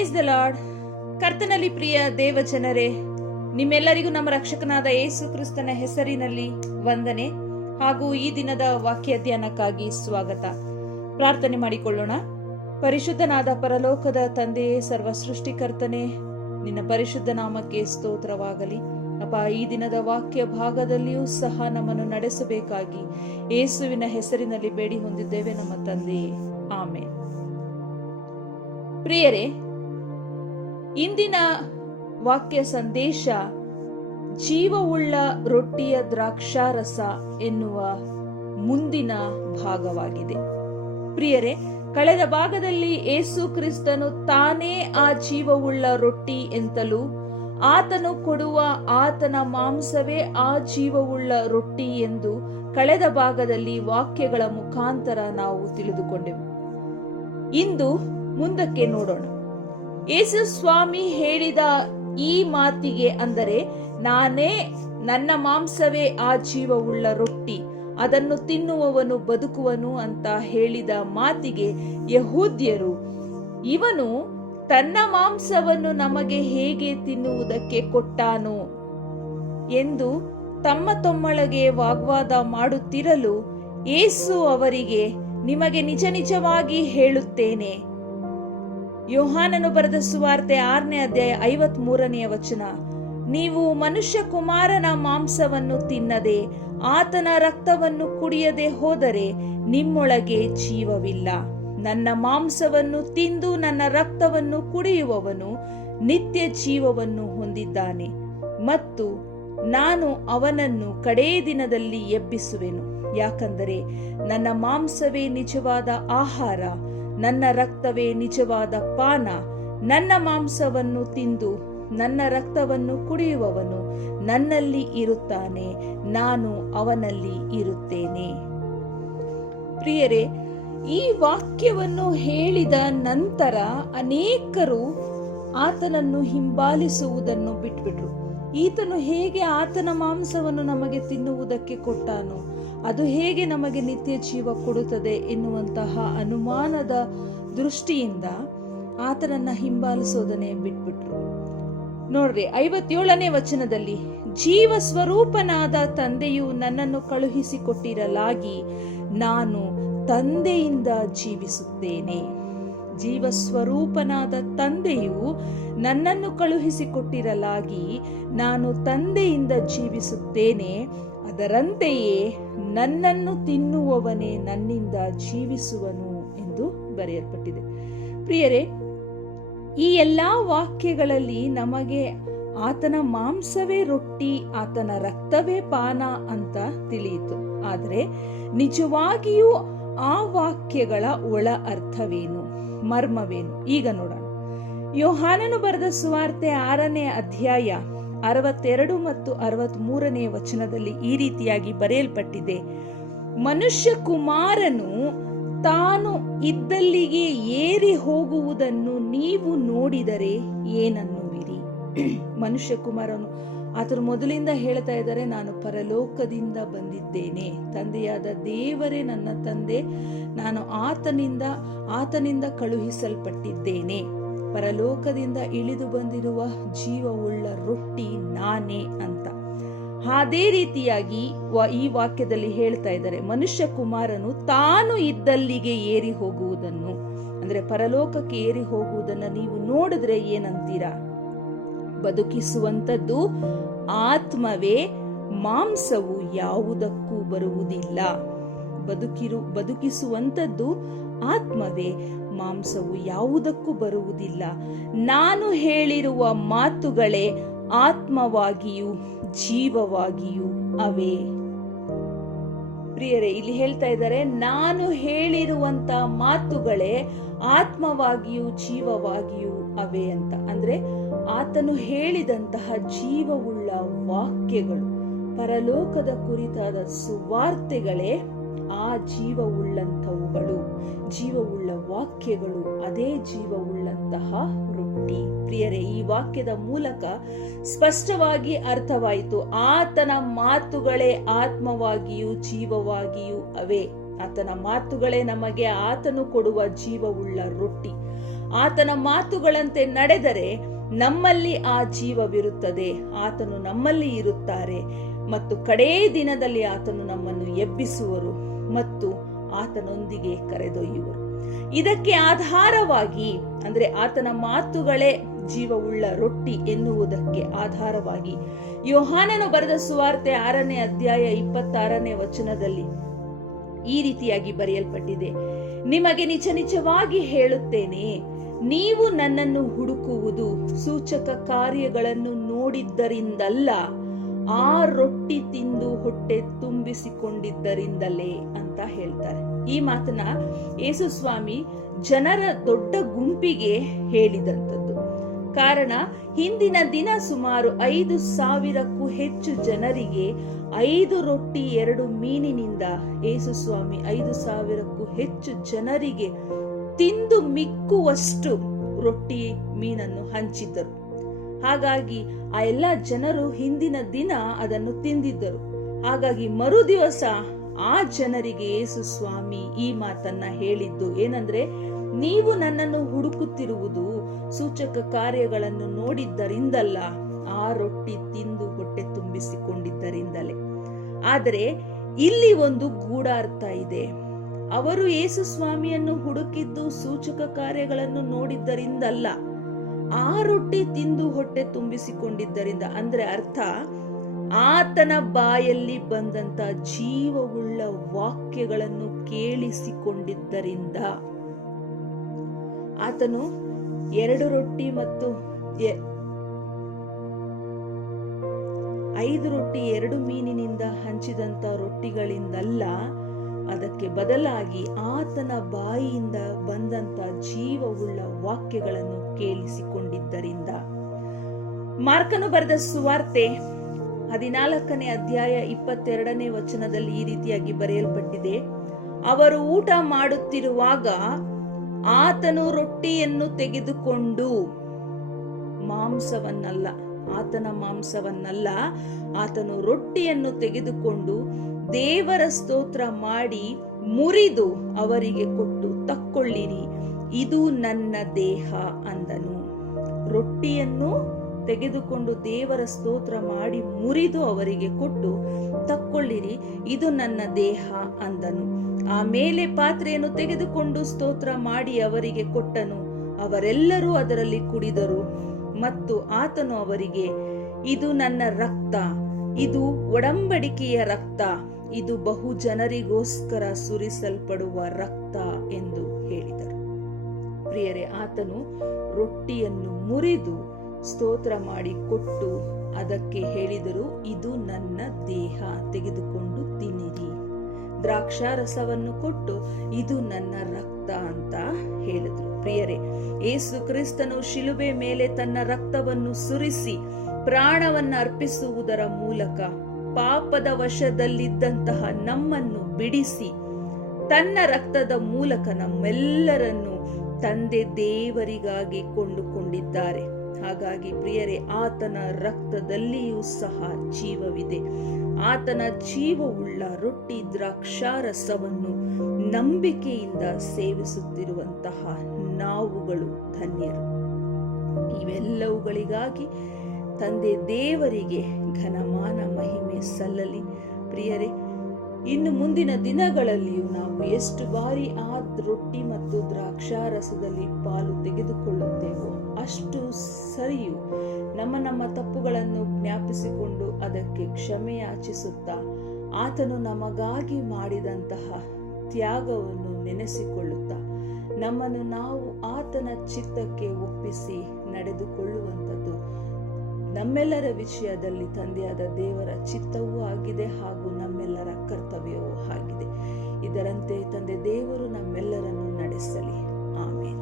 Praise the lord. ಕರ್ತನಲ್ಲಿ ಪ್ರಿಯ ದೇವ ಜನರೇ, ನಿಮ್ಮೆಲ್ಲರಿಗೂ ನಮ್ಮ ರಕ್ಷಕನಾದ ಯೇಸು ಕ್ರಿಸ್ತನ ಹೆಸರಿನಲ್ಲಿ ವಂದನೆ ಹಾಗೂ ಈ ದಿನದ ವಾಕ್ಯ ಧ್ಯಾನಕ್ಕಾಗಿ ಸ್ವಾಗತ. ಪ್ರಾರ್ಥನೆ ಮಾಡಿಕೊಳ್ಳೋಣ. ಪರಿಶುದ್ಧನಾದ ಪರಲೋಕದ ತಂದೆಯೇ, ಸರ್ವ ಸೃಷ್ಟಿಕರ್ತನೆ, ನಿನ್ನ ಪರಿಶುದ್ಧ ನಾಮಕ್ಕೆ ಸ್ತೋತ್ರವಾಗಲಿ. ಅಪ್ಪ, ಈ ದಿನದ ವಾಕ್ಯ ಭಾಗದಲ್ಲಿಯೂ ಸಹ ನಮ್ಮನ್ನು ನಡೆಸಬೇಕಾಗಿ ಯೇಸುವಿನ ಹೆಸರಿನಲ್ಲಿ ಬೇಡಿ ಹೊಂದಿದ್ದೇವೆ ನಮ್ಮ ತಂದೆಯೇ, ಆಮೆನ್. ಪ್ರಿಯರೇ, ಇಂದಿನ ವಾಕ್ಯ ಸಂದೇಶ ಜೀವವುಳ್ಳ ರೊಟ್ಟಿಯ ದ್ರಾಕ್ಷಾರಸ ಎನ್ನುವ ಮುಂದಿನ ಭಾಗವಾಗಿದೆ. ಪ್ರಿಯರೇ, ಕಳೆದ ಭಾಗದಲ್ಲಿ ಯೇಸು ಕ್ರಿಸ್ತನು ತಾನೇ ಆ ಜೀವವುಳ್ಳ ರೊಟ್ಟಿ ಎಂತಲೂ, ಆತನು ಕೊಡುವ ಆತನ ಮಾಂಸವೇ ಆ ಜೀವವುಳ್ಳ ರೊಟ್ಟಿ ಎಂದು ಕಳೆದ ಭಾಗದಲ್ಲಿ ವಾಕ್ಯಗಳ ಮುಖಾಂತರ ನಾವು ತಿಳಿದುಕೊಂಡೆವು. ಇಂದು ಮುಂದಕ್ಕೆ ನೋಡೋಣ. ಯೇಸು ಸ್ವಾಮಿ ಹೇಳಿದ ಈ ಮಾತಿಗೆ, ಅಂದರೆ ನಾನೇ, ನನ್ನ ಮಾಂಸವೇ ಆ ಜೀವವುಳ್ಳ ರೊಟ್ಟಿ, ಅದನ್ನು ತಿನ್ನುವವನು ಬದುಕುವನು ಅಂತ ಹೇಳಿದ ಮಾತಿಗೆ ಯಹೂದ್ಯರು, ಇವನು ತನ್ನ ಮಾಂಸವನ್ನು ನಮಗೆ ಹೇಗೆ ತಿನ್ನುವುದಕ್ಕೆ ಕೊಟ್ಟಾನೋ ಎಂದು ತಮ್ಮ ತಮ್ಮೊಳಗೆ ವಾಗ್ವಾದ ಮಾಡುತ್ತಿರಲು, ಯೇಸು ಅವರಿಗೆ, ನಿಮಗೆ ನಿಜ ನಿಜವಾಗಿ ಹೇಳುತ್ತೇನೆ, ಯೋಹಾನನು ಬರೆದ ಸುವಾರ್ತೆ 6ನೇ ಅಧ್ಯಾಯ 53ನೇ ವಚನ, ನೀವು ಮನುಷ್ಯ ಕುಮಾರನ ಮಾಂಸವನ್ನು ತಿನ್ನದೆ ಆತನ ರಕ್ತವನ್ನು ಕುಡಿಯದೆ ಹೋದರೆ ನಿಮ್ಮೊಳಗೆ ಜೀವವಿಲ್ಲ. ನನ್ನ ಮಾಂಸವನ್ನು ತಿಂದು ನನ್ನ ರಕ್ತವನ್ನು ಕುಡಿಯುವವನು ನಿತ್ಯ ಜೀವವನ್ನು ಹೊಂದಿದ್ದಾನೆ ಮತ್ತು ನಾನು ಅವನನ್ನು ಕಡೇ ದಿನದಲ್ಲಿ ಎಬ್ಬಿಸುವೆನು. ಯಾಕಂದರೆ ನನ್ನ ಮಾಂಸವೇ ನಿಜವಾದ ಆಹಾರ, ನನ್ನ ರಕ್ತವೇ ನಿಜವಾದ ಪಾನ. ನನ್ನ ಮಾಂಸವನ್ನು ತಿಂದು ನನ್ನ ರಕ್ತವನ್ನು ಕುಡಿಯುವವನು ನನ್ನಲ್ಲಿ ಇರುತ್ತಾನೆ, ನಾನು ಅವನಲ್ಲಿ ಇರುತ್ತೇನೆ. ಪ್ರಿಯರೇ, ಈ ವಾಕ್ಯವನ್ನು ಹೇಳಿದ ನಂತರ ಅನೇಕರು ಆತನನ್ನು ಹಿಂಬಾಲಿಸುವುದನ್ನು ಬಿಟ್ಬಿಟ್ರು. ಈತನು ಹೇಗೆ ಆತನ ಮಾಂಸವನ್ನು ನಮಗೆ ತಿನ್ನುವುದಕ್ಕೆ ಕೊಟ್ಟಾನೋ, ಅದು ಹೇಗೆ ನಮಗೆ ನಿತ್ಯ ಜೀವ ಕೊಡುತ್ತದೆ ಎನ್ನುವಂತಹ ಅನುಮಾನದ ದೃಷ್ಟಿಯಿಂದ ಆತನನ್ನ ಹಿಂಬಾಲಿಸೋದನ್ನೇ ಬಿಟ್ಬಿಟ್ರು. ನೋಡ್ರಿ, 57ನೇ ವಚನದಲ್ಲಿ, ಜೀವ ಸ್ವರೂಪನಾದ ತಂದೆಯು ನನ್ನನ್ನು ಕಳುಹಿಸಿಕೊಟ್ಟಿರಲಾಗಿ ನಾನು ತಂದೆಯಿಂದ ಜೀವಿಸುತ್ತೇನೆ. ಜೀವ ಸ್ವರೂಪನಾದ ತಂದೆಯು ನನ್ನನ್ನು ಕಳುಹಿಸಿಕೊಟ್ಟಿರಲಾಗಿ ನಾನು ತಂದೆಯಿಂದ ಜೀವಿಸುತ್ತೇನೆ, ಅದರಂತೆಯೇ ನನ್ನನ್ನು ತಿನ್ನುವವನೇ ನನ್ನಿಂದ ಜೀವಿಸುವನು ಎಂದು ಬರೆಯಲ್ಪಟ್ಟಿದೆ. ಪ್ರಿಯರೇ, ಈ ಎಲ್ಲಾ ವಾಕ್ಯಗಳಲ್ಲಿ ನಮಗೆ ಆತನ ಮಾಂಸವೇ ರೊಟ್ಟಿ, ಆತನ ರಕ್ತವೇ ಪಾನ ಅಂತ ತಿಳಿಯಿತು. ಆದರೆ ನಿಜವಾಗಿಯೂ ಆ ವಾಕ್ಯಗಳ ಒಳ ಅರ್ಥವೇನು, ಮರ್ಮವೇನು? ಈಗ ನೋಡೋಣ. ಯೋಹಾನನು ಬರೆದ ಸುವಾರ್ತೆ 6ನೇ ಅಧ್ಯಾಯ 62 ಮತ್ತು 63ನೇ ವಚನದಲ್ಲಿ ಈ ರೀತಿಯಾಗಿ ಬರೆಯಲ್ಪಟ್ಟಿದೆ, ಮನುಷ್ಯ ಕುಮಾರನು ತಾನು ಇದ್ದಲ್ಲಿಗೆ ಏರಿ ಹೋಗುವುದನ್ನು ನೀವು ನೋಡಿದರೆ ಏನನ್ನುವಿರಿ? ಮನುಷ್ಯ ಕುಮಾರನು, ಆತನು ಮೊದಲಿಂದ ಹೇಳ್ತಾ ಇದ್ದಾರೆ, ನಾನು ಪರಲೋಕದಿಂದ ಬಂದಿದ್ದೇನೆ, ತಂದೆಯಾದ ದೇವರೇ ನನ್ನ ತಂದೆ, ನಾನು ಆತನಿಂದ ಕಳುಹಿಸಲ್ಪಟ್ಟಿದ್ದೇನೆ, ಪರಲೋಕದಿಂದ ಇಳಿದು ಬಂದಿರುವ ಜೀವವುಳ್ಳ ರೊಟ್ಟಿ ನಾನೇ ಅಂತ. ಅದೇ ರೀತಿಯಾಗಿ ಈ ವಾಕ್ಯದಲ್ಲಿ ಹೇಳ್ತಾ ಇದ್ದಾರೆ, ಮನುಷ್ಯ ಕುಮಾರನು ತಾನು ಇದ್ದಲ್ಲಿಗೆ ಏರಿ ಹೋಗುವುದನ್ನು, ಅಂದ್ರೆ ಪರಲೋಕಕ್ಕೆ ಏರಿ ಹೋಗುವುದನ್ನು ನೀವು ನೋಡಿದ್ರೆ ಏನಂತೀರಾ? ಬದುಕಿಸುವಂತದ್ದು ಆತ್ಮವೇ, ಮಾಂಸವು ಯಾವುದಕ್ಕೂ ಬರುವುದಿಲ್ಲ. ಬದುಕಿಸುವಂತದ್ದು ಆತ್ಮವೇ, ಮಾಂಸವು ಯಾವುದಕ್ಕೂ ಬರುವುದಿಲ್ಲ. ನಾನು ಹೇಳಿರುವ ಮಾತುಗಳೇ ಆತ್ಮವಾಗಿಯೂ ಜೀವವಾಗಿಯೂ ಅವೇ. ಪ್ರಿಯರೇ, ಇಲ್ಲಿ ಹೇಳ್ತಾ ಇದ್ದಾರೆ, ನಾನು ಹೇಳಿರುವಂತ ಮಾತುಗಳೇ ಆತ್ಮವಾಗಿಯೂ ಜೀವವಾಗಿಯೂ ಅವೇ ಅಂತ. ಅಂದ್ರೆ ಆತನು ಹೇಳಿದಂತಹ ಜೀವವುಳ್ಳ ವಾಕ್ಯಗಳು, ಪರಲೋಕದ ಕುರಿತಾದ ಸುವಾರ್ತೆಗಳೇ ಆ ಜೀವವುಳ್ಳಂತವುಗಳು, ಜೀವವುಳ್ಳ ವಾಕ್ಯಗಳು, ಅದೇ ಜೀವವುಳ್ಳಂತಹ ರೊಟ್ಟಿ. ಪ್ರಿಯರೇ, ಈ ವಾಕ್ಯದ ಮೂಲಕ ಸ್ಪಷ್ಟವಾಗಿ ಅರ್ಥವಾಯಿತು, ಆತನ ಮಾತುಗಳೇ ಆತ್ಮವಾಗಿಯೂ ಜೀವವಾಗಿಯೂ ಅವೇ. ಆತನ ಮಾತುಗಳೇ ನಮಗೆ ಆತನು ಕೊಡುವ ಜೀವವುಳ್ಳ ರೊಟ್ಟಿ. ಆತನ ಮಾತುಗಳಂತೆ ನಡೆದರೆ ನಮ್ಮಲ್ಲಿ ಆ ಜೀವವಿರುತ್ತದೆ. ಆತನು ನಮ್ಮಲ್ಲಿ ಇರುತ್ತಾರೆ ಮತ್ತು ಕಡೇ ದಿನದಲ್ಲಿ ಆತನು ನಮ್ಮನ್ನು ಎಬ್ಬಿಸುವರು ಮತ್ತು ಆತನೊಂದಿಗೆ ಕರೆದೊಯ್ಯುವರು. ಇದಕ್ಕೆ ಆಧಾರವಾಗಿ, ಅಂದ್ರೆ ಆತನ ಮಾತುಗಳೇ ಜೀವವುಳ್ಳ ರೊಟ್ಟಿ ಎನ್ನುವುದಕ್ಕೆ ಆಧಾರವಾಗಿ ಯೋಹಾನನು ಬರೆದ ಸುವಾರ್ತೆ 6ನೇ ಅಧ್ಯಾಯ 26ನೇ ವಚನದಲ್ಲಿ ಈ ರೀತಿಯಾಗಿ ಬರೆಯಲ್ಪಟ್ಟಿದೆ: ನಿಮಗೆ ನಿಜ ನಿಜವಾಗಿ ಹೇಳುತ್ತೇನೆ, ನೀವು ನನ್ನನ್ನು ಹುಡುಕುವುದು ಸೂಚಕ ಕಾರ್ಯಗಳನ್ನು ನೋಡಿದ್ದರಿಂದಲ್ಲ, ಆ ರೊಟ್ಟಿ ತಿಂದು ಹೊಟ್ಟೆ ತುಂಬಿಸಿಕೊಂಡಿದ್ದರಿಂದಲೇ ಅಂತ ಹೇಳ್ತಾರೆ. ಈ ಮಾತನ್ನ ಯೇಸು ಸ್ವಾಮಿ ಜನರ ದೊಡ್ಡ ಗುಂಪಿಗೆ ಹೇಳಿದಂಥದ್ದು. ಕಾರಣ, ಹಿಂದಿನ ದಿನ ಸುಮಾರು 5,000ಕ್ಕೂ ಹೆಚ್ಚು ಜನರಿಗೆ 5 ರೊಟ್ಟಿ 2 ಮೀನಿನಿಂದ ಯೇಸು ಸ್ವಾಮಿ 5,000ಕ್ಕೂ ಹೆಚ್ಚು ಜನರಿಗೆ ತಿಂದು ಮಿಕ್ಕುವಷ್ಟು ರೊಟ್ಟಿ ಮೀನನ್ನು ಹಂಚಿದ್ದರು. ಹಾಗಾಗಿ ಆ ಎಲ್ಲ ಜನರು ಹಿಂದಿನ ದಿನ ಅದನ್ನು ತಿಂದಿದ್ದರು. ಹಾಗಾಗಿ ಮರುದಿವಸ ಆ ಜನರಿಗೆ ಯೇಸು ಸ್ವಾಮಿ ಈ ಮಾತನ್ನ ಹೇಳಿದ್ದು ಏನಂದ್ರೆ, ನೀವು ನನ್ನನ್ನು ಹುಡುಕುತ್ತಿರುವುದು ಸೂಚಕ ಕಾರ್ಯಗಳನ್ನು ನೋಡಿದ್ದರಿಂದಲ್ಲ, ಆ ರೊಟ್ಟಿ ತಿಂದು ಹೊಟ್ಟೆ ತುಂಬಿಸಿಕೊಂಡಿದ್ದರಿಂದಲೇ. ಆದರೆ ಇಲ್ಲಿ ಒಂದು ಗೂಢಾರ್ಥ ಇದೆ. ಅವರು ಯೇಸು ಸ್ವಾಮಿಯನ್ನು ಹುಡುಕಿದ್ದು ಸೂಚಕ ಕಾರ್ಯಗಳನ್ನು ನೋಡಿದ್ದರಿಂದಲ್ಲ, ಆ ರೊಟ್ಟಿ ತಿಂದು ಹೊಟ್ಟೆ ತುಂಬಿಸಿಕೊಂಡಿದ್ದರಿಂದ. ಅಂದ್ರೆ ಅರ್ಥ, ಆತನ ಬಾಯಲ್ಲಿ ಬಂದಂತ ಜೀವವುಳ್ಳ ವಾಕ್ಯಗಳನ್ನು ಕೇಳಿಸಿಕೊಂಡಿದ್ದರಿಂದ. ಆತನು 2 ರೊಟ್ಟಿ ಮತ್ತು 5 ರೊಟ್ಟಿ 2 ಮೀನಿನಿಂದ ಹಂಚಿದಂತ ರೊಟ್ಟಿಗಳಿಂದಲ್ಲ, ಅದಕ್ಕೆ ಬದಲಾಗಿ ಆತನ ಬಾಯಿಯಿಂದ ಬಂದಂತ ಜೀವವುಳ್ಳ ವಾಕ್ಯಗಳನ್ನು ಕೇಳಿಸಿಕೊಂಡಿದ್ದರಿಂದ. ಮಾರ್ಕನು ಬರೆದ ಸುವಾರ್ತೆ 14ನೇ ಅಧ್ಯಾಯ 22ನೇ ವಚನದಲ್ಲಿ ಈ ರೀತಿಯಾಗಿ ಬರೆಯಲ್ಪಟ್ಟಿದೆ: ಅವರು ಊಟ ಮಾಡುತ್ತಿರುವಾಗ ಆತನು ರೊಟ್ಟಿಯನ್ನು ತೆಗೆದುಕೊಂಡು ಆತನ ಮಾಂಸವನ್ನಲ್ಲ, ಆತನು ರೊಟ್ಟಿಯನ್ನು ತೆಗೆದುಕೊಂಡು ದೇವರ ಸ್ತೋತ್ರ ಮಾಡಿ ಮುರಿದು ಅವರಿಗೆ ಕೊಟ್ಟು, ತಕ್ಕೊಳ್ಳಿರಿ, ಇದು ನನ್ನ ದೇಹ ಅಂದನು. ರೊಟ್ಟಿಯನ್ನು ತೆಗೆದುಕೊಂಡು ದೇವರ ಸ್ತೋತ್ರ ಮಾಡಿ ಮುರಿದು ಅವರಿಗೆ ಕೊಟ್ಟು, ತಕ್ಕೊಳ್ಳಿರಿ, ಇದು ನನ್ನ ದೇಹ ಅಂದನು. ಆಮೇಲೆ ಪಾತ್ರೆಯನ್ನು ತೆಗೆದುಕೊಂಡು ಸ್ತೋತ್ರ ಮಾಡಿ ಅವರಿಗೆ ಕೊಟ್ಟನು. ಅವರೆಲ್ಲರೂ ಅದರಲ್ಲಿ ಕುಡಿದರು. ಮತ್ತು ಆತನು ಅವರಿಗೆ, ಇದು ನನ್ನ ರಕ್ತ, ಇದು ಒಡಂಬಡಿಕೆಯ ರಕ್ತ, ಇದು ಬಹು ಜನರಿಗೋಸ್ಕರ ಸುರಿಸಲ್ಪಡುವ ರಕ್ತ ಎಂದು ಹೇಳಿದರು. ಪ್ರಿಯರೇ, ಆತನು ರೊಟ್ಟಿಯನ್ನು ಮುರಿದು ಸ್ತೋತ್ರ ಮಾಡಿ ಕೊಟ್ಟು ಅದಕ್ಕೆ ಹೇಳಿದರು, ಇದು ನನ್ನ ದೇಹ, ತೆಗೆದುಕೊಂಡು ತಿನ್ನಿರಿ. ದ್ರಾಕ್ಷಾರಸವನ್ನು ಕೊಟ್ಟು, ಇದು ನನ್ನ ರಕ್ತ ಅಂತ ಹೇಳಿದ್ರು. ಪ್ರಿಯರೇ, ಯೇಸು ಕ್ರಿಸ್ತನು ಶಿಲುಬೆ ಮೇಲೆ ತನ್ನ ರಕ್ತವನ್ನು ಸುರಿಸಿ ಪ್ರಾಣವನ್ನು ಅರ್ಪಿಸುವುದರ ಮೂಲಕ ಪಾಪದ ವಶದಲ್ಲಿದ್ದಂತಹ ನಮ್ಮನ್ನು ಬಿಡಿಸಿ ತನ್ನ ರಕ್ತದ ಮೂಲಕ ನಮ್ಮೆಲ್ಲರನ್ನು ತಂದೆ ದೇವರಿಗಾಗಿ ಕೊಂಡುಕೊಂಡಿದ್ದಾರೆ. ಹಾಗಾಗಿ ಪ್ರಿಯರೇ, ಆತನ ರಕ್ತದಲ್ಲಿಯೂ ಸಹ ಜೀವವಿದೆ. ಆತನ ಜೀವವುಳ್ಳ ರೊಟ್ಟಿ ದ್ರಾಕ್ಷಾರಸವನ್ನು ನಂಬಿಕೆಯಿಂದ ಸೇವಿಸುತ್ತಿರುವಂತಹ ನಾವುಗಳು ಧನ್ಯರು. ಇವೆಲ್ಲವುಗಳಿಗಾಗಿ ತಂದೆ ದೇವರಿಗೆ ಘನಮಾನ ಮಹಿಮೆ ಸಲ್ಲಲಿ. ಪ್ರಿಯರೇ, ಇನ್ನು ಮುಂದಿನ ದಿನಗಳಲ್ಲಿಯೂ ನಾವು ಎಷ್ಟು ಬಾರಿ ಆ ರೊಟ್ಟಿ ಮತ್ತು ದ್ರಾಕ್ಷಾರಸದಲ್ಲಿ ಪಾಲು ತೆಗೆದುಕೊಳ್ಳುತ್ತೇವೋ ಅಷ್ಟು ಸರಿಯು ನಮ್ಮ ತಪ್ಪುಗಳನ್ನು ಜ್ಞಾಪಿಸಿಕೊಂಡು ಅದಕ್ಕೆ ಕ್ಷಮೆ ಯಾಚಿಸುತ್ತಾ ಆತನು ನಮಗಾಗಿ ಮಾಡಿದಂತಹ ತ್ಯಾಗವನ್ನು ನೆನೆಸಿಕೊಳ್ಳುತ್ತಾ ನಮ್ಮನ್ನು ನಾವು ಆತನ ಚಿತ್ತಕ್ಕೆ ಒಪ್ಪಿಸಿ ನಡೆದುಕೊಳ್ಳುವಂಥದ್ದು ನಮ್ಮೆಲ್ಲರ ವಿಷಯದಲ್ಲಿ ತಂದೆಯಾದ ದೇವರ ಚಿತ್ತವೂ ಆಗಿದೆ ಹಾಗೂ ನಮ್ಮೆಲ್ಲರ ಕರ್ತವ್ಯವೂ ಆಗಿದೆ. ಇದರಂತೆ ತಂದೆ ದೇವರು ನಮ್ಮೆಲ್ಲರನ್ನು ನಡೆಸಲಿ. ಆಮೇನ್.